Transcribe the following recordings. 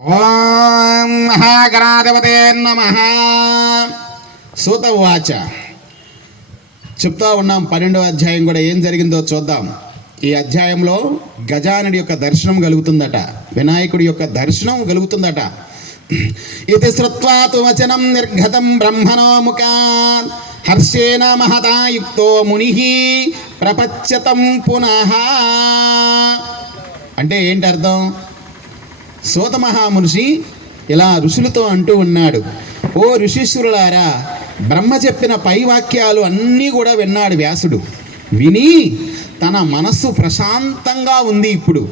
ఓం మహాగణాధిపతే నమః. సూత ఉవాచ. చెప్తా ఉన్నాం 12వ అధ్యాయం కూడా ఏం జరిగిందో చూద్దాం. ఈ అధ్యాయంలో గజానుడి యొక్క దర్శనం కలుగుతుందట, వినాయకుడి యొక్క దర్శనం కలుగుతుందట. ఇది శ్రుత్వా తు వచనం నిర్గతం బ్రహ్మణో ముఖాత్ హర్షేణ మహతా యుక్తో మునిః ప్రపచ్చతం పునః. అంటే ఏంటి అర్థం? సూత మహామనిషి ఇలా ఋషులతో అంటూ ఉన్నాడు, ఓ ఋషీశ్వరులారా, బ్రహ్మ చెప్పిన పై వాక్యాలు అన్నీ కూడా విన్నాడు వ్యాసుడు. విని తన మనస్సు ప్రశాంతంగా ఉంది. ఇప్పుడు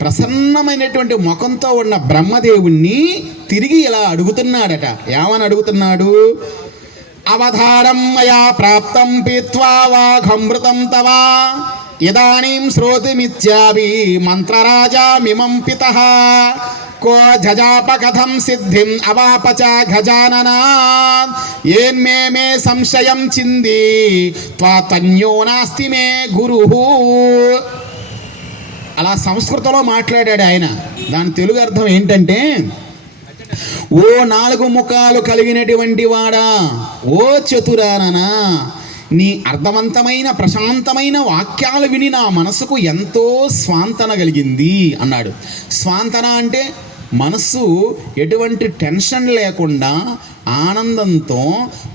ప్రసన్నమైనటువంటి ముఖంతో ఉన్న బ్రహ్మదేవుణ్ణి తిరిగి ఇలా అడుగుతున్నాడట. ఏమని అడుగుతున్నాడు? అవధారం మయా ప్రాప్తం పీత్వా వాఘమృతం తవా ఇదానీం శ్రోతిమిత్యాభి మంత్రరాజామిమం పితః కో జజాప కథం సిద్ధిం అవాప చ గజాననా ఏన్మే మే సంశయం చింది త్వాతన్యో నాస్తి మే గురుః. అలా సంస్కృతంలో మాట్లాడాడు ఆయన. దాని తెలుగు అర్థం ఏంటంటే, ఓ 4 ముఖాలు కలిగినటువంటి వాడా, ఓ చతురాననా, నీ అర్థవంతమైన ప్రశాంతమైన వాక్యాలు విని నా మనసుకు ఎంతో స్వాంతన కలిగింది అన్నాడు. స్వాంతన అంటే మనస్సు ఎటువంటి టెన్షన్ లేకుండా ఆనందంతో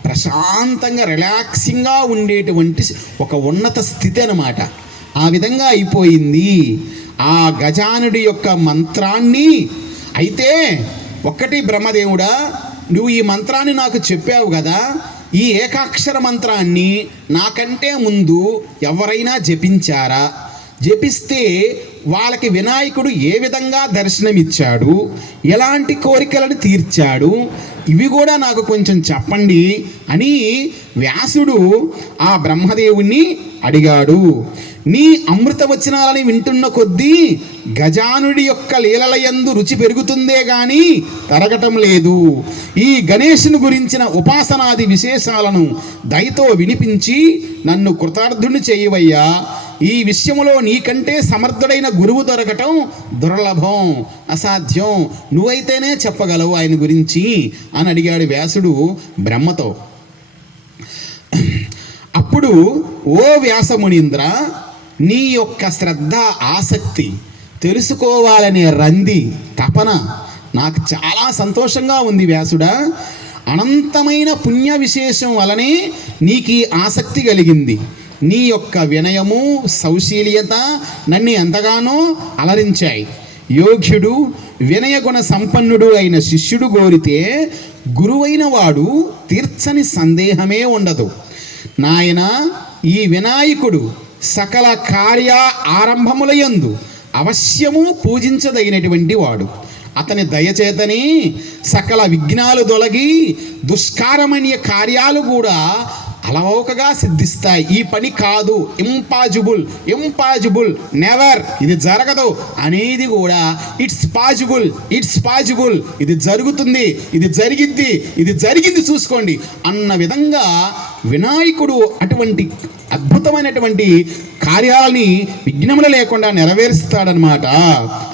ప్రశాంతంగా రిలాక్సింగ్గా ఉండేటువంటి ఒక ఉన్నత స్థితి అన్నమాట. ఆ విధంగా అయిపోయింది ఆ గజానుడి యొక్క మంత్రాన్ని. అయితే ఒక్కటి బ్రహ్మదేవుడా, నువ్వు ఈ మంత్రాన్ని నాకు చెప్పావు కదా, ఈ ఏకాక్షర మంత్రాన్ని నాకంటే ముందు ఎవరైనా జపించారా? జపిస్తే వాళ్ళకి వినాయకుడు ఏ విధంగా దర్శనమిచ్చాడు, ఎలాంటి కోరికలను తీర్చాడు, ఇవి కూడా నాకు కొంచెం చెప్పండి అని వ్యాసుడు ఆ బ్రహ్మదేవుణ్ణి అడిగాడు. నీ అమృత వచనాలని వింటున్న కొద్దీ గజానుడి యొక్క లీలలయందు రుచి పెరుగుతుందే గాని తరగటం లేదు. ఈ గణేశుని గురించిన ఉపాసనాది విశేషాలను దయతో వినిపించి నన్ను కృతార్థుని చేయవయ్యా. ఈ విషయంలో నీకంటే సమర్థుడైన గురువు దొరకటం దుర్లభం, అసాధ్యం. నువ్వైతేనే చెప్పగలవు ఆయన గురించి అని అడిగాడు వ్యాసుడు బ్రహ్మతో. అప్పుడు, ఓ వ్యాసమునీంద్ర, నీ యొక్క శ్రద్ధ, ఆసక్తి, తెలుసుకోవాలనే రంది, తపన నాకు చాలా సంతోషంగా ఉంది వ్యాసుడా. అనంతమైన పుణ్య విశేషం వలనే నీకు ఈ ఆసక్తి కలిగింది. నీ యొక్క వినయము, సౌశీల్యత నన్ను ఎంతగానో అలరించాయి. యోగ్యుడు, వినయగుణ సంపన్నుడు అయిన శిష్యుడు గోరితే గురువైన వాడు తీర్చని సందేహమే ఉండదు. నాయన, ఈ వినాయకుడు సకల కార్య ఆరంభములయందు అవశ్యము పూజించదగినటువంటి వాడు. అతని దయచేతనే సకల విఘ్నాలు తొలగి దుష్కారమణీయ కార్యాలు కూడా అలవోకగా సిద్ధిస్తాయి. ఈ పని కాదు, ఇంపాసిబుల్, ఇంపాసిబుల్, నెవర్, ఇది జరగదు అనేది కూడా ఇట్స్ పాసిబుల్, ఇట్స్ పాసిబుల్, ఇది జరుగుతుంది, ఇది జరిగిద్ది, ఇది జరిగింది చూసుకోండి అన్న విధంగా వినాయకుడు అటువంటి అద్భుతమైనటువంటి కార్యాలని విఘ్నములు లేకుండా నెరవేరుస్తాడనమాట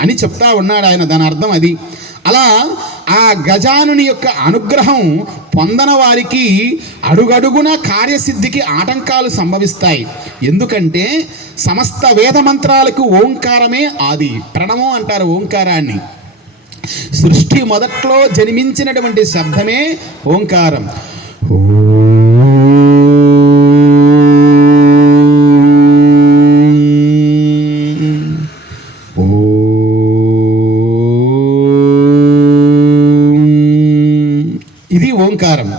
అని చెప్తా ఉన్నాడు ఆయన. దాని అర్థం అది. అలా ఆ గజానుని యొక్క అనుగ్రహం పొందన వారికి అడుగడుగున కార్యసిద్ధికి ఆటంకాలు సంభవిస్తాయి. ఎందుకంటే సమస్త వేద మంత్రాలకు ఓంకారమే ఆది. ప్రణవం అంటారు ఓంకారాన్ని. సృష్టి మొదట్లో జన్మించినటువంటి శబ్దమే ఓంకారం. ఇది ఓంకారం.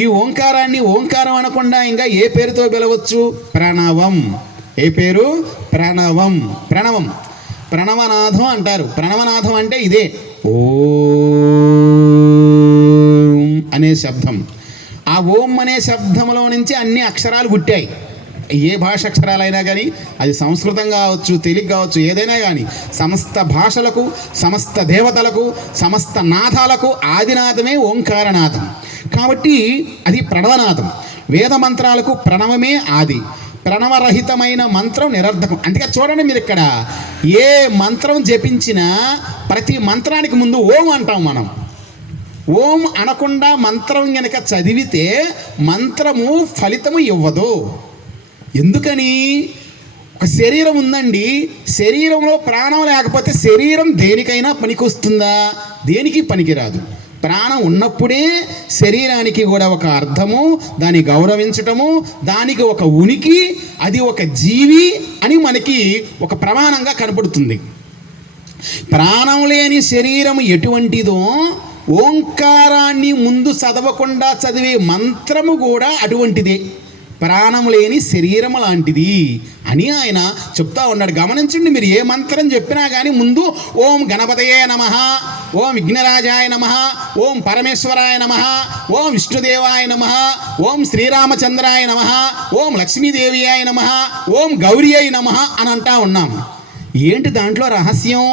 ఈ ఓంకారాన్ని ఓంకారం అనకుండా ఇంకా ఏ పేరుతో పిలవచ్చు? ప్రణవం. ఏ పేరు? ప్రణవం. ప్రణవం, ప్రణవనాథం అంటారు. ప్రణవనాథం అంటే ఇదే ఓం అనే శబ్దం. ఆ ఓం అనే శబ్దంలో నుంచి అన్ని అక్షరాలు పుట్టాయి. ఏ భాష అక్షరాలైనా కానీ, అది సంస్కృతం కావచ్చు, తెలుగు కావచ్చు, ఏదైనా కానీ సమస్త భాషలకు, సమస్త దేవతలకు, సమస్త నాథాలకు ఆదినాథమే ఓంకారనాథం. కాబట్టి అది ప్రణవనాథం. వేద మంత్రాలకు ప్రణవమే ఆది. ప్రణవరహితమైన మంత్రం నిరర్ధకం. అందుకే చూడండి మీరు ఇక్కడ ఏ మంత్రం జపించినా ప్రతి మంత్రానికి ముందు ఓం అంటాం మనం. ఓం అనకుండా మంత్రం గనక చదివితే మంత్రము ఫలితము ఇవ్వదు. ఎందుకని? ఒక శరీరం ఉందండి, శరీరంలో ప్రాణం లేకపోతే శరీరం దేనికైనా పనికొస్తుందా? దేనికి పనికిరాదు. ప్రాణం ఉన్నప్పుడే శరీరానికి కూడా ఒక అర్థము, దాన్ని గౌరవించటము, దానికి ఒక ఉనికి, అది ఒక జీవి అని మనకి ఒక ప్రమాణంగా కనపడుతుంది. ప్రాణం లేని శరీరం ఎటువంటిదో ఓంకారాన్ని ముందు చదవకుండా చదివే మంత్రము కూడా అటువంటిదే. ప్రాణం లేని శరీరం లాంటిది అని ఆయన చెప్తా ఉన్నాడు. గమనించండి, మీరు ఏ మంత్రం చెప్పినా కానీ ముందు ఓం గణపతయే నమః, ఓం విఘ్నరాజాయ నమః, ఓం పరమేశ్వరాయ నమః, ఓం విష్ణుదేవాయ నమః, ఓం శ్రీరామచంద్రాయ నమః, ఓం లక్ష్మీదేవియాయ నమః, ఓం గౌరీ అయి నమః అని అంటా ఉన్నాం. ఏంటి దాంట్లో రహస్యం?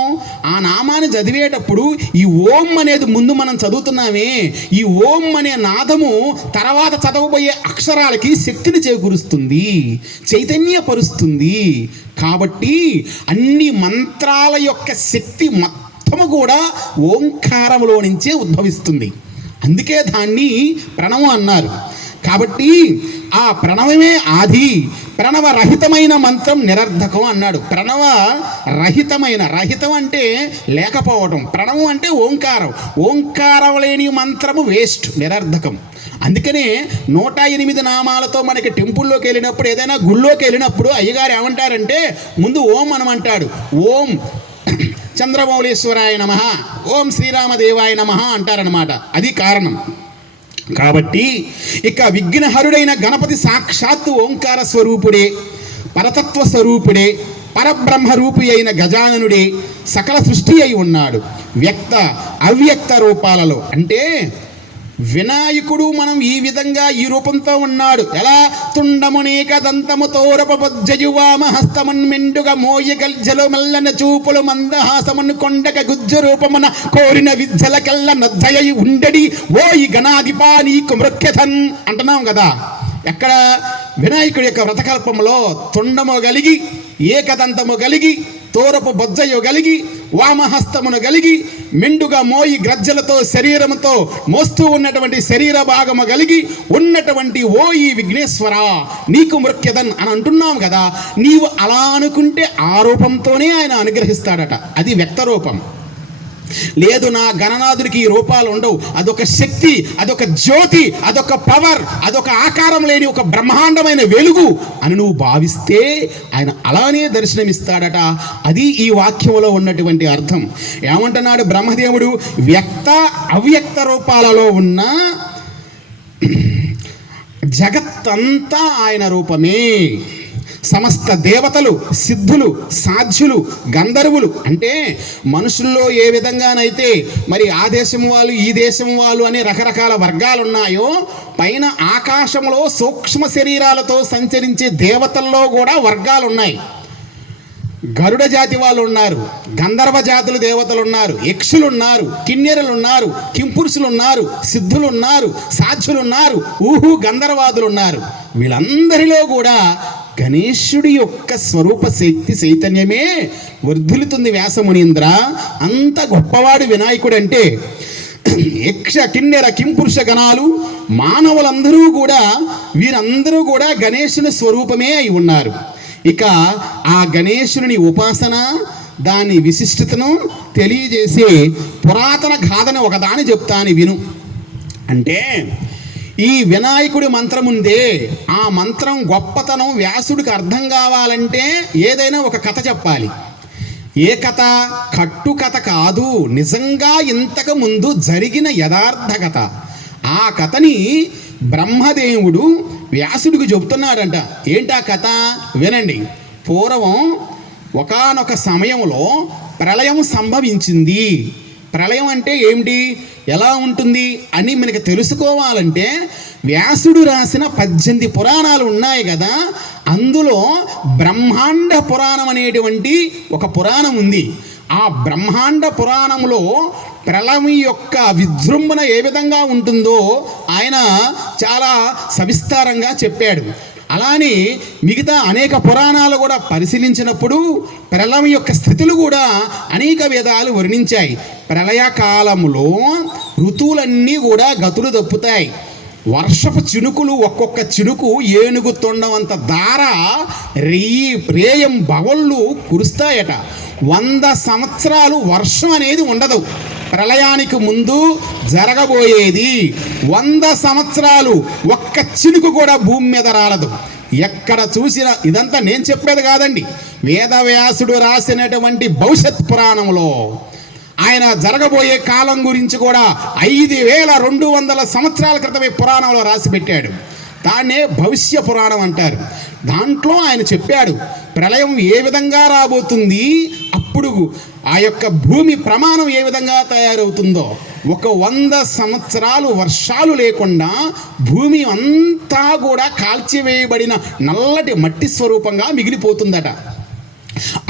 ఆ నామాన్ని చదివేటప్పుడు ఈ ఓం అనేది ముందు మనం చదువుతున్నామే, ఈ ఓం అనే నాదము తర్వాత చదవబోయే అక్షరాలకి శక్తిని చేకూరుస్తుంది, చైతన్యపరుస్తుంది. కాబట్టి అన్ని మంత్రాల యొక్క శక్తి మొత్తము కూడా ఓంకారంలో నుంచే ఉద్భవిస్తుంది. అందుకే దాన్ని ప్రణవం అన్నారు. కాబట్టి ఆ ప్రణవమే ఆది, ప్రణవరహితమైన మంత్రం నిరర్ధకం అన్నాడు. ప్రణవ రహితమైన, రహితం అంటే లేకపోవడం, ప్రణవం అంటే ఓంకారం. ఓంకారం లేని మంత్రము వేస్ట్, నిరర్ధకం. అందుకనే 108 నామాలతో మనకి టెంపుల్లోకి వెళ్ళినప్పుడు, ఏదైనా గుళ్ళోకి వెళ్ళినప్పుడు అయ్యగారు ఏమంటారంటే ముందు ఓం అనమంటాడు. ఓం చంద్రమౌళీశ్వరాయ నమః, ఓం శ్రీరామదేవాయ నమః అంటారనమాట. అది కారణం. కాబట్టి ఇక విఘ్నహరుడైన గణపతి సాక్షాత్తు ఓంకార స్వరూపుడే, పరతత్వ స్వరూపుడే, పరబ్రహ్మ రూపి అయిన గజాననుడే, సకల సృష్టి అయి ఉన్నాడు వ్యక్త అవ్యక్త రూపాలలో. అంటే వినాయకుడు మనం ఈ విధంగా ఈ రూపంతో ఉన్నాడు. ఎలా? తుండమునేక దంతము తోరపొజ్జయు వామ హస్తమన్ మెండుగా మోయ గల్జలు మల్లన చూపులు మందహాసమన్ కొండక గుజ్జ రూపమున కోరిన విద్యల కల్ల నద్దయ ఉండడి ఓ ఈ గణాధిపా నీకు మృఖ్యథన్ అంటున్నాం కదా. ఎక్కడ? వినాయకుడి యొక్క వ్రతకల్పంలో తుండము కలిగి, ఏకదంతము కలిగి, తోరపు బొజ్జయు కలిగి, వామహస్తమును కలిగి, మెండుగా మోయి గ్రజ్జలతో శరీరముతో మోస్తూ ఉన్నటువంటి శరీర భాగము కలిగి ఉన్నటువంటి ఓ ఈ విఘ్నేశ్వర నీకు మృఖ్యదన్ అని అంటున్నాం కదా. నీవు అలా అనుకుంటే ఆ రూపంతోనే ఆయన అనుగ్రహిస్తాడట. అది వ్యక్త రూపం. లేదు, నా గణనాథుడికి ఈ రూపాలు ఉండవు, అదొక శక్తి, అదొక జ్యోతి, అదొక పవర్, అదొక ఆకారం లేని ఒక బ్రహ్మాండమైన వెలుగు అని నువ్వు భావిస్తే ఆయన అలానే దర్శనమిస్తాడట. అది ఈ వాక్యంలో ఉన్నటువంటి అర్థం. ఏమంటున్నాడు బ్రహ్మదేవుడు? వ్యక్త అవ్యక్త రూపాలలో ఉన్న జగత్తంతా ఆయన రూపమే. సమస్త దేవతలు, సిద్ధులు, సాధ్యులు, గంధర్వులు, అంటే మనుషుల్లో ఏ విధంగానైతే మరి ఆ దేశం వాళ్ళు ఈ దేశం వాళ్ళు అనే రకరకాల వర్గాలు ఉన్నాయో, పైన ఆకాశంలో సూక్ష్మ శరీరాలతో సంచరించే దేవతల్లో కూడా వర్గాలు ఉన్నాయి. గరుడ జాతి వాళ్ళు ఉన్నారు, గంధర్వ జాతులు దేవతలు ఉన్నారు, యక్షులు ఉన్నారు, కిన్నెరలు ఉన్నారు, కింపురుషులు ఉన్నారు, సిద్ధులు ఉన్నారు, సాధ్యులు ఉన్నారు, ఊహు గంధర్వాదులు ఉన్నారు. వీళ్ళందరిలో కూడా గణేశుడి యొక్క స్వరూప శక్తి చైతన్యమే వర్ధిల్లుతుంది. వ్యాసమునీంద్ర, అంత గొప్పవాడు వినాయకుడు అంటే. యక్ష కిన్నెర కింపురుష గణాలు మానవులందరూ కూడా, వీరందరూ కూడా గణేశుని స్వరూపమే అయి ఉన్నారు. ఇక ఆ గణేశుని ఉపాసన, దాని విశిష్టతను తెలియజేసే పురాతన గాథను ఒకదాని చెప్తాను విను. అంటే ఈ వినాయకుడి మంత్రం ఉందే, ఆ మంత్రం గొప్పతనం వ్యాసుడికి అర్థం కావాలంటే ఏదైనా ఒక కథ చెప్పాలి. ఏ కథ? కట్టు కథ కాదు, నిజంగా ఇంతకు ముందు జరిగిన యథార్థ కథ. ఆ కథని బ్రహ్మదేవుడు వ్యాసుడికి చెబుతున్నాడంట. ఏంటా కథ? వినండి. పూర్వం ఒకానొక సమయంలో ప్రళయం సంభవించింది. ప్రళయం అంటే ఏమిటి, ఎలా ఉంటుంది అని మనకు తెలుసుకోవాలంటే వ్యాసుడు రాసిన 18 పురాణాలు ఉన్నాయి కదా, అందులో బ్రహ్మాండ పురాణం అనేటువంటి ఒక పురాణం ఉంది. ఆ బ్రహ్మాండ పురాణంలో ప్రళయం యొక్క విజృంభణ ఏ విధంగా ఉంటుందో ఆయన చాలా సవిస్తారంగా చెప్పాడు. అలానే మిగతా అనేక పురాణాలు కూడా పరిశీలించినప్పుడు ప్రళయం యొక్క స్థితులు కూడా అనేక వేదాలు వర్ణించాయి. ప్రళయకాలంలో ఋతువులన్నీ కూడా గతులు తప్పుతాయి. వర్షపు చినుకులు ఒక్కొక్క చినుకు ఏనుగు తొండవంత ధార రేయం బవళ్ళు కురుస్తాయట. 100 సంవత్సరాలు వర్షం అనేది ఉండదు. ప్రళయానికి ముందు జరగబోయేది 100 సంవత్సరాలు ఒక్క చినుకు కూడా భూమి మీద రాలదు. ఎక్కడ చూసినా, ఇదంతా నేను చెప్పేది కాదండి, వేదవ్యాసుడు రాసినటువంటి భవిష్యత్ పురాణంలో ఆయన జరగబోయే కాలం గురించి కూడా 5200 సంవత్సరాల క్రితమే పురాణంలో రాసి పెట్టాడు. దాన్నే భవిష్య పురాణం అంటారు. దాంట్లో ఆయన చెప్పాడు ప్రళయం ఏ విధంగా రాబోతుంది, అప్పుడు ఆ యొక్క భూమి ప్రమాణం ఏ విధంగా తయారవుతుందో. ఒక 100 సంవత్సరాలు వర్షాలు లేకుండా భూమి అంతా కూడా కాల్చివేయబడిన నల్లటి మట్టి స్వరూపంగా మిగిలిపోతుందట.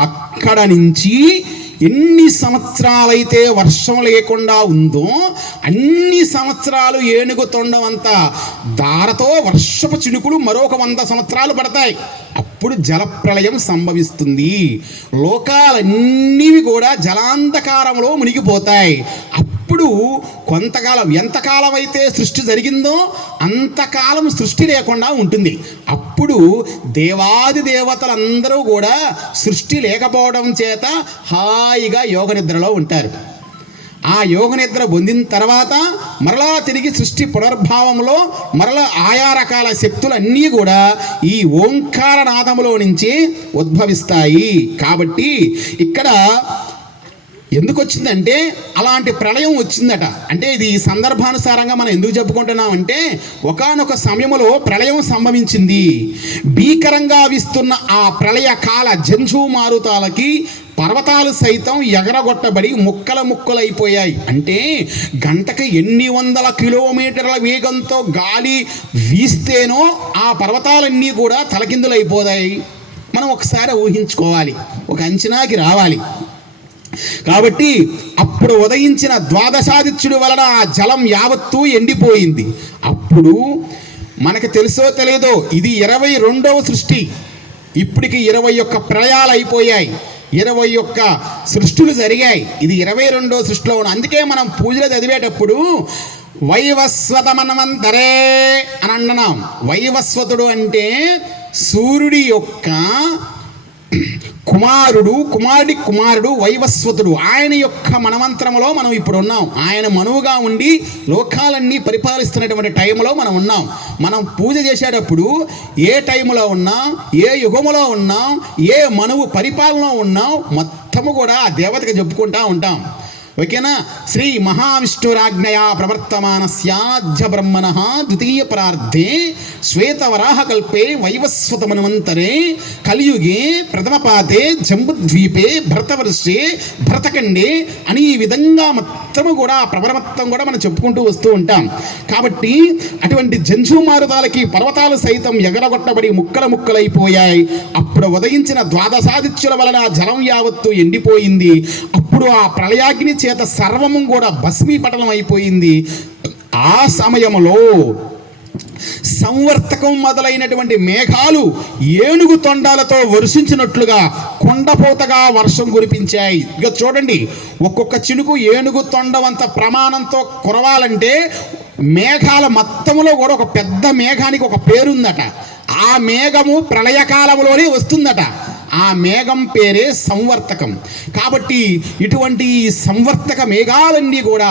అక్కడ నుంచి ఎన్ని సంవత్సరాలైతే వర్షం లేకుండా ఉందో అన్ని సంవత్సరాలు ఏనుగు తొండమంత దారతో వర్షపు చినుకులు మరొక 100 సంవత్సరాలు పడతాయి. అప్పుడు జలప్రళయం సంభవిస్తుంది. లోకాలన్నీ కూడా జలాంధకారంలో మునిగిపోతాయి. అప్పుడు కొంతకాలం, ఎంతకాలం అయితే సృష్టి జరిగిందో అంతకాలం సృష్టి లేకుండా ఉంటుంది. అప్పుడు దేవాది దేవతలందరూ కూడా సృష్టి లేకపోవడం చేత హాయిగా యోగనిద్రలో ఉంటారు. ఆ యోగనిద్ర పొందిన తర్వాత మరలా తిరిగి సృష్టి పునర్భావంలో మరలా ఆయా రకాల శక్తులన్నీ కూడా ఈ ఓంకారనాదములో నుంచి ఉద్భవిస్తాయి. కాబట్టి ఇక్కడ ఎందుకు వచ్చిందంటే అలాంటి ప్రళయం వచ్చిందట. అంటే ఇది సందర్భానుసారంగా మనం ఎందుకు చెప్పుకుంటున్నామంటే ఒకానొక సమయంలో ప్రళయం సంభవించింది. భీకరంగా వీస్తున్న ఆ ప్రళయ కాల జంఝూ మారుతాలకి పర్వతాలు సైతం ఎగరగొట్టబడి ముక్కలైపోయాయి. అంటే గంటకి ఎన్ని వందల కిలోమీటర్ల వేగంతో గాలి వీస్తేనో ఆ పర్వతాలన్నీ కూడా తలకిందులైపోతాయి. మనం ఒకసారి ఊహించుకోవాలి, ఒక అంచనాకి రావాలి. కాబట్టి అప్పుడు ఉదయించిన ద్వాదశాదిత్యుడి వలన ఆ జలం యావత్తూ ఎండిపోయింది. అప్పుడు మనకు తెలుసో తెలియదో ఇది 22వ సృష్టి. ఇప్పటికి 21 ప్రళయాలు అయిపోయాయి, 21 సృష్టులు జరిగాయి. ఇది 22వ సృష్టిలో ఉన్న. అందుకే మనం పూజలు చదివేటప్పుడు వైవస్వతమన్వంతరే అని అంటున్నాం. వైవస్వతుడు అంటే సూర్యుడి యొక్క కుమారుడి కుమారుడు వైవస్వతుడు. ఆయన యొక్క మనమంత్రంలో మనం ఇప్పుడు ఉన్నాం. ఆయన మనువుగా ఉండి లోకాలన్నీ పరిపాలిస్తున్నటువంటి టైంలో మనం ఉన్నాం. మనం పూజ చేసేటప్పుడు ఏ టైంలో ఉన్నాం, ఏ యుగములో ఉన్నాం, ఏ మనువు పరిపాలనలో ఉన్నాం మొత్తము కూడా ఆ దేవతకి చెప్పుకుంటూ ఉంటాం. ఓకేనా? శ్రీ మహావిష్ణురాజ్ఞయా ప్రవర్తమానస్యాద్య బ్రహ్మణ ద్వితీయ ప్రార్థే శ్వేతవరాహకల్పే వైవస్వతమన్వంతరే కలియుగే ప్రథమపాదే జంబుద్వీపే భరతవర్షే భరతఖండే అని ఈ విధంగా మొత్తము కూడా ప్రవర మొత్తం కూడా మనం చెప్పుకుంటూ వస్తూ ఉంటాం. కాబట్టి అటువంటి జంఝూమారుతాలకి పర్వతాలు సైతం ఎగరగొట్టబడి ముక్కలైపోయాయి. అప్పుడు ఉదయించిన ద్వాదశాదిత్యుల వలన జలం యావత్తు ఎండిపోయింది. అప్పుడు ఆ ప్రళయాగ్ని చేత సర్వము కూడా భస్మీపటలం అయిపోయింది. ఆ సమయంలో సంవర్తకం మొదలైనటువంటి మేఘాలు ఏనుగు తొండాలతో వర్షించినట్లుగా కొండపోతగా వర్షం కురిపించాయి. ఇక చూడండి, ఒక్కొక్క చినుకు ఏనుగు తొండవంత ప్రమాణంతో కురవాలంటే మేఘాల మొత్తములో కూడా ఒక పెద్ద మేఘానికి ఒక పేరుందట. ఆ మేఘము ప్రళయకాలంలోనే వస్తుందట. ఆ మేఘం పేరే సంవర్తకం. కాబట్టి ఇటువంటి సంవర్తక మేఘాలన్నీ కూడా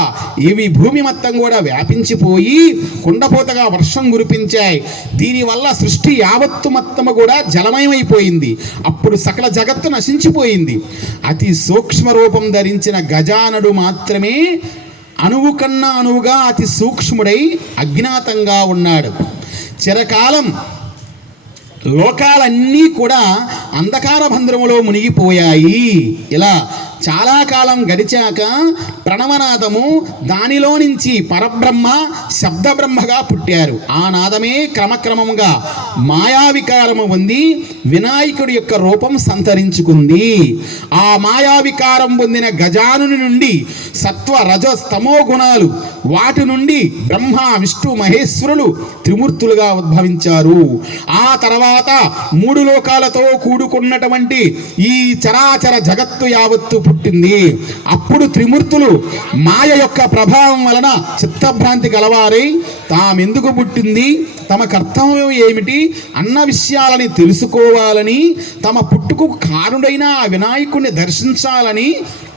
ఇవి భూమి మొత్తం కూడా వ్యాపించిపోయి కుండపోతగా వర్షం కురిపించాయి. దీనివల్ల సృష్టి యావత్తు మొత్తము కూడా జలమయమైపోయింది. అప్పుడు సకల జగత్తు నశించిపోయింది. అతి సూక్ష్మ రూపం ధరించిన గజానుడు మాత్రమే అణువు కన్నా అణువుగా అతి సూక్ష్ముడై అజ్ఞాతంగా ఉన్నాడు. చిరకాలం లోకాలన్నీ కూడా అంధకార బంధములో మునిగిపోయాయి. ఇలా చాలా కాలం గడిచాక ప్రణవనాదము, దానిలో నుంచి పరబ్రహ్మ శబ్దబ్రహ్మగా పుట్టారు. ఆ నాదమే క్రమక్రమంగా మాయావికారము పొంది వినాయకుడి యొక్క రూపం సంతరించుకుంది. ఆ మాయావికారం పొందిన గజానుని నుండి సత్వ రజ స్తమో గుణాలు వాటి నుండి బ్రహ్మ విష్ణు మహేశ్వరులు త్రిమూర్తులుగా ఉద్భవించారు. ఆ తర్వాత 3 లోకాలతో కూడుకున్నటువంటి ఈ చరాచర జగత్తు యావత్తు పుట్టింది. అప్పుడు త్రిమూర్తులు మాయ యొక్క ప్రభావం వలన చిత్తభ్రాంతి గలవారై తామెందుకు పుట్టింది, తమ కర్తవ్యం ఏమిటి అన్న విషయాలని తెలుసుకోవాలని, తమ పుట్టుకు కారుడైన ఆ వినాయకుడిని దర్శించాలని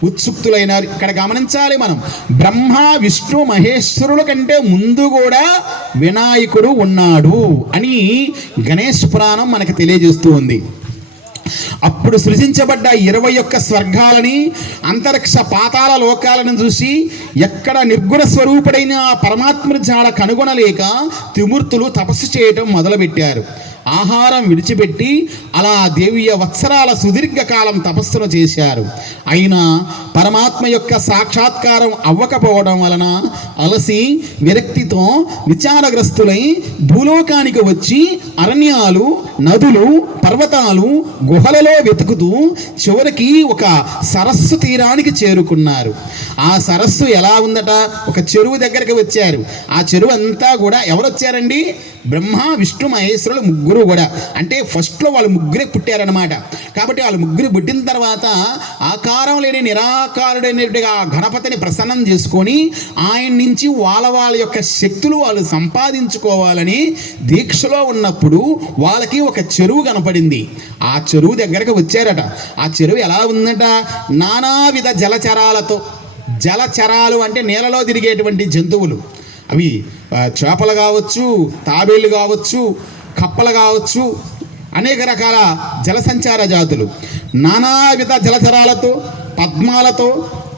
ఉత్సుక్తులైనారు. ఇక్కడ గమనించాలి మనం, బ్రహ్మ విష్ణు మహేశ్వరుల కంటే ముందు కూడా వినాయకుడు ఉన్నాడు అని గణేష్ పురాణం మనకు తెలియజేస్తూ ఉంది. అప్పుడు సృజించబడ్డ 21 స్వర్గాలని, అంతరిక్ష పాతాళ లోకాలను చూసి ఎక్కడ నిర్గుణ స్వరూపుడైన పరమాత్మ జాడ కనుగొనలేక త్రిమూర్తులు తపస్సు చేయటం మొదలుపెట్టారు. ఆహారం విడిచిపెట్టి అలా దేవీయ వత్సరాల సుదీర్ఘకాలం తపస్సును చేశారు. అయినా పరమాత్మ యొక్క సాక్షాత్కారం అవ్వకపోవడం వలన అలసి విరక్తితో విచారగ్రస్తులై భూలోకానికి వచ్చి అరణ్యాలు, నదులు, పర్వతాలు, గుహలలో వెతుకుతూ చివరికి ఒక సరస్సు తీరానికి చేరుకున్నారు. ఆ సరస్సు ఎలా ఉందట, ఒక చెరువు దగ్గరికి వచ్చారు. ఆ చెరువు అంతా కూడా ఎవరు వచ్చారండి? బ్రహ్మ విష్ణు మహేశ్వరులు ముగ్గురు కూడా. అంటే ఫస్ట్లో వాళ్ళు ముగ్గురే పుట్టారనమాట. కాబట్టి వాళ్ళు ముగ్గురు పుట్టిన తర్వాత ఆకారం లేని నిరాకారుడైనట్టుగా గణపతిని ప్రసన్నం చేసుకొని ఆయన నుంచి వాళ్ళ యొక్క శక్తులు వాళ్ళు సంపాదించుకోవాలని దీక్షలో ఉన్నప్పుడు వాళ్ళకి ఒక చెరువు కనపడింది. ఆ చెరువు దగ్గరకు వచ్చారట. ఆ చెరువు ఎలా ఉందట, నానావిధ జలచరాలతో. జలచరాలు అంటే నీళ్ళలో తిరిగేటువంటి జంతువులు. అవి చేపలు కావచ్చు, తాబేళ్ళు కావచ్చు, కప్పలు కావచ్చు, అనేక రకాల జలసంచార జాతులు. నానావిధ జలచరాలతో, పద్మాలతో,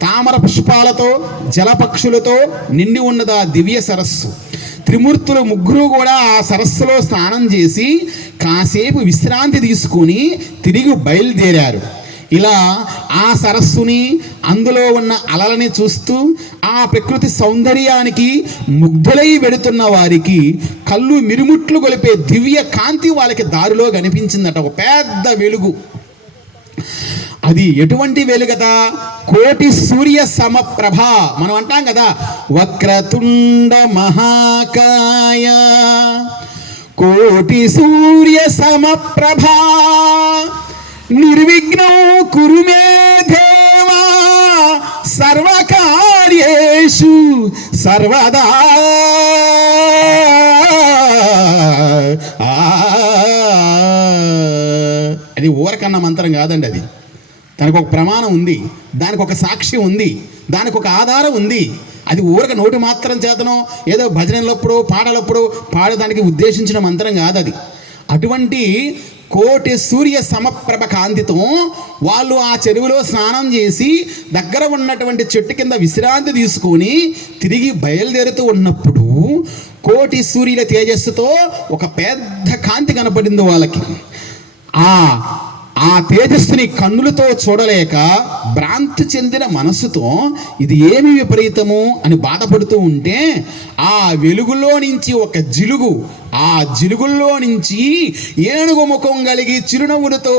తామర పుష్పాలతో, జలపక్షులతో నిండి ఉన్నది ఆ దివ్య సరస్సు. త్రిమూర్తులు ముగ్గురు కూడా ఆ సరస్సులో స్నానం చేసి కాసేపు విశ్రాంతి తీసుకొని తిరిగి బయలుదేరారు. ఇలా ఆ సరస్సుని, అందులో ఉన్న అలలని చూస్తూ ఆ ప్రకృతి సౌందర్యానికి ముగ్ధులై వెడుతున్న వారికి కళ్ళు మిరుముట్లు గొలిపే దివ్య కాంతి వాళ్ళకి దారిలో కనిపించిందట. ఒక పెద్ద వెలుగు. అది ఎటువంటి వెలుగట? కోటి సూర్య సమప్రభ. మనం అంటాం కదా, వక్రతుండ మహాకాయ కోటి సూర్య సమప్రభ నిర్విఘ్నం కురు మే దేవా సర్వకార్యేషు సర్వదా. అది ఊరకన్న మంత్రం కాదండి. అది దానికి ఒక ప్రమాణం ఉంది, దానికి ఒక సాక్ష్యం ఉంది, దానికి ఒక ఆధారం ఉంది. అది ఊరక నోటి మాత్రం చేతనో ఏదో భజనలప్పుడు పాటలప్పుడు పాడడానికి ఉద్దేశించిన మంత్రం కాదు అది. అటువంటి కోటి సూర్య సమప్రభ కాంతితో వాళ్ళు ఆ చెరువులో స్నానం చేసి దగ్గర ఉన్నటువంటి చెట్టు కింద విశ్రాంతి తీసుకొని తిరిగి బయలుదేరుతూ ఉన్నప్పుడు కోటి సూర్యుల తేజస్సుతో ఒక పెద్ద కాంతి కనపడింది వాళ్ళకి. ఆ తేజస్సుని కన్నులతో చూడలేక భ్రాంతి చెందిన మనస్సుతో ఇది ఏమి విపరీతము అని బాధపడుతూ ఉంటే ఆ వెలుగులో నుంచి ఒక జిలుగు, ఆ జిలుగుల్లో నుంచి ఏనుగు ముఖం కలిగి చిరునవ్వులతో,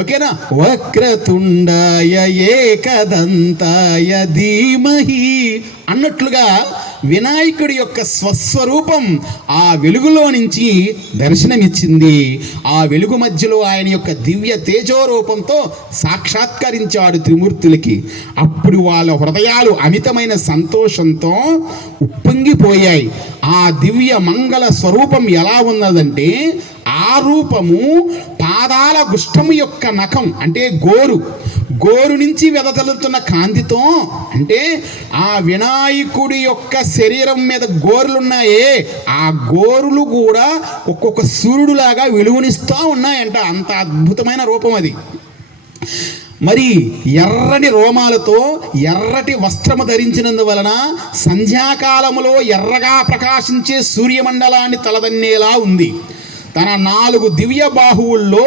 ఓకేనా, వక్రతుండాయ ఏకదంతాయ ధీమహి అన్నట్లుగా వినాయకుడి యొక్క స్వస్వరూపం ఆ వెలుగులో నుంచి దర్శనమిచ్చింది. ఆ వెలుగు మధ్యలో ఆయన యొక్క దివ్య తేజోరూపంతో సాక్షాత్కరించాడు త్రిమూర్తులకి. అప్పుడు వాళ్ళ హృదయాలు అమితమైన సంతోషంతో ఉప్పొంగిపోయాయి. ఆ దివ్య మంగళ స్వరూపం ఎలా ఉన్నదంటే, ఆ రూపము పాదాల గుష్టము యొక్క నఖం అంటే గోరు నుంచి వెదజల్లుతున్న కాంతితో, అంటే ఆ వినాయకుడి యొక్క శరీరం మీద గోరులున్నాయే, ఆ గోరులు కూడా ఒక్కొక్క సూర్యుడులాగా వెలుగునిస్తూ ఉన్నాయంట. అంత అద్భుతమైన రూపం అది. మరి ఎర్రటి రోమాలతో ఎర్రటి వస్త్రము ధరించినందువలన సంధ్యాకాలములో ఎర్రగా ప్రకాశించే సూర్యమండలాన్ని తలదన్నేలా ఉంది. తన 4 దివ్య బాహువుల్లో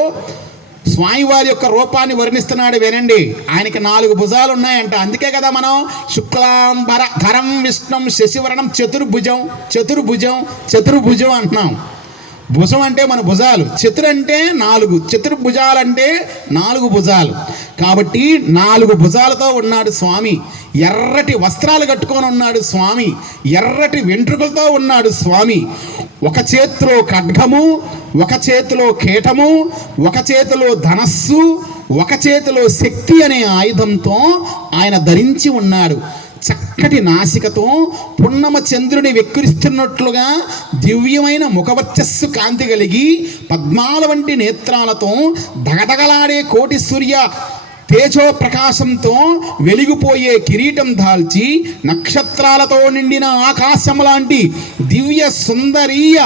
స్వామివారి యొక్క రూపాన్ని వర్ణిస్తున్నాడు. వినండి, ఆయనకి 4 భుజాలు ఉన్నాయంట. అందుకే కదా మనం శుక్లాంబరధరం విష్ణుం శశివర్ణం చతుర్భుజం అంటున్నాం. భుజం అంటే మన భుజాలు, చతుర్ అంటే 4, చతుర్భుజాలంటే 4 భుజాలు. కాబట్టి 4 భుజాలతో ఉన్నాడు స్వామి, ఎర్రటి వస్త్రాలు కట్టుకొని ఉన్నాడు స్వామి, ఎర్రటి వెంట్రుకలతో ఉన్నాడు స్వామి. ఒక చేతిలో ఖడ్గము, ఒక చేతిలో కీటము, ఒక చేతిలో ధనస్సు, ఒక చేతిలో శక్తి అనే ఆయుధంతో ఆయన ధరించి ఉన్నాడు. చక్కటి నాసికతో పున్నమ చంద్రుని వెక్కిరిస్తున్నట్లుగా దివ్యమైన ముఖవర్చస్సు కాంతి కలిగి పద్మాల వంటి నేత్రాలతో దగదగలాడే కోటి సూర్య తేజో ప్రకాశంతో వెలిగిపోయే కిరీటం దాల్చి నక్షత్రాలతో నిండిన ఆకాశం లాంటి దివ్య సుందరీయ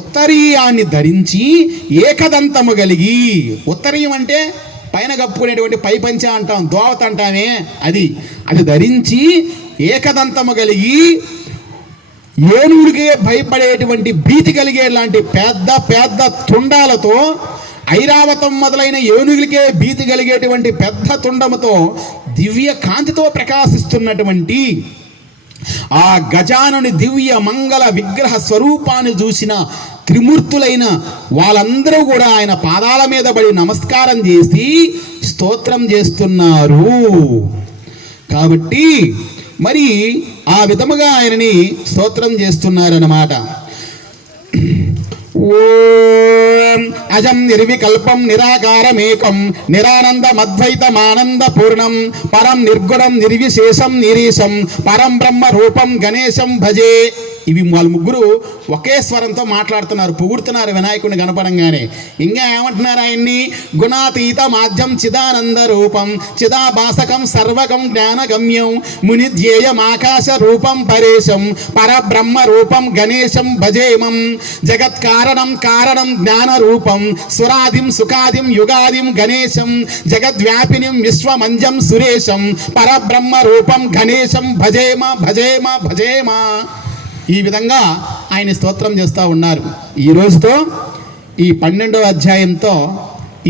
ఉత్తరీయాన్ని ధరించి ఏకదంతము కలిగి, ఉత్తరీయం అంటే పైన కప్పుకునేటువంటి పైపంచ అంటాం, దోవత అంటామే, అది ధరించి ఏకదంతము కలిగి ఏనుగుడికే భయపడేటువంటి భీతి కలిగే లాంటి పెద్ద పెద్ద తుండాలతో, ఐరావతం మొదలైన ఏనుగులకే భీతి కలిగేటువంటి పెద్ద తుండముతో దివ్య కాంతితో ప్రకాశిస్తున్నటువంటి ఆ గజానుని దివ్య మంగళ విగ్రహ స్వరూపాన్ని చూసిన త్రిమూర్తులైన వాళ్ళందరూ కూడా ఆయన పాదాల మీద పడి నమస్కారం చేసి స్తోత్రం చేస్తున్నారు. కాబట్టి మరి ఆ విధముగా ఆయనని స్తోత్రం చేస్తున్నారన్నమాట. ఓం అజం నిర్వికల్పం నిరాకారమేకం నిరానందమద్వైతమానంద పూర్ణం పరం నిర్గుణం నిర్విశేషం నిరీశం పరం బ్రహ్మ రూపం గణేశం భజే. ఇవి వాళ్ళు ముగ్గురు ఒకే స్వరంతో మాట్లాడుతున్నారు, పొగుడుతున్నారు వినాయకుడిని కనపడంగానే. ఇంకా ఏమంటున్నారు ఆయన్ని? గుణాతీత మాధ్యం చిదానంద రూపం చిదాభాసకం సర్వకం జ్ఞానగమ్యం మునిధ్యేయం ఆకాశ రూపం పరేశం పరబ్రహ్మ రూపం గణేశం భజేమం జగత్కారణం కారణం జ్ఞాన రూపం సురాదిం సుఖాదిం యుగాదిం గణేశం జగద్వ్యాపినిం విశ్వమంజం సురేశం పరబ్రహ్మ రూపం గణేశం భజేమ భజేమ భజేమ. ఈ విధంగా ఆయన స్తోత్రం చేస్తూ ఉన్నారు. ఈ రోజుతో ఈ 12వ అధ్యాయంతో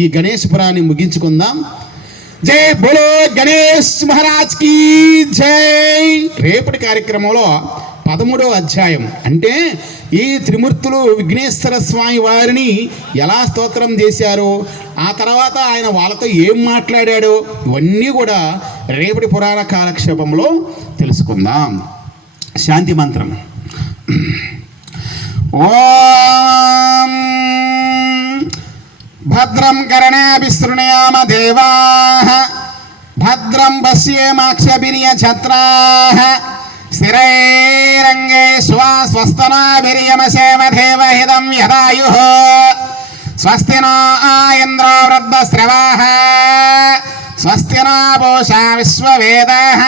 ఈ గణేష్ పురాణాన్ని ముగించుకుందాం. జై బోలో గణేష్ మహారాజ్ కి జై. రేపటి కార్యక్రమంలో 13వ అధ్యాయం అంటే ఈ త్రిమూర్తులు విఘ్నేశ్వర స్వామి వారిని ఎలా స్తోత్రం చేశారో, ఆ తర్వాత ఆయన వాళ్ళతో ఏం మాట్లాడాడో, ఇవన్నీ కూడా రేపటి పురాణ కాలక్షేపంలో తెలుసుకుందాం. శాంతి మంత్రం. ఓం భద్రం కర్ణేభిశృణుయామ దేవాః భద్రం పశ్యేమాక్షభిర్యఛత్రాః స్థిరైరంగే స్వస్తనాభిర్యమసేమ దేవహితం యదాయుః స్వస్తి నో ఇంద్రో వృద్ధశ్రవాః స్వస్తి నో పూషా విశ్వవేదాః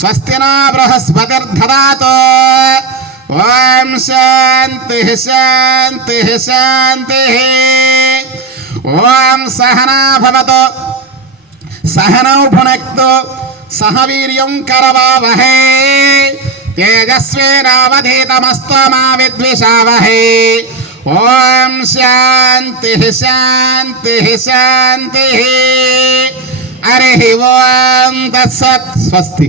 స్వస్తి నో బృహస్పతిర్దదాతు. ఓం శాంతి శాంతి శాంతి. ఓం సహనా భవతు సహనౌ భునక్తు సహ వీర్యం కరవావహై తేజస్వినావధీతమస్తు మా విద్విషావహై. ఓం శాంతి శాంతి శాంతి. హరి ఓం తత్సత్. స్వస్తి.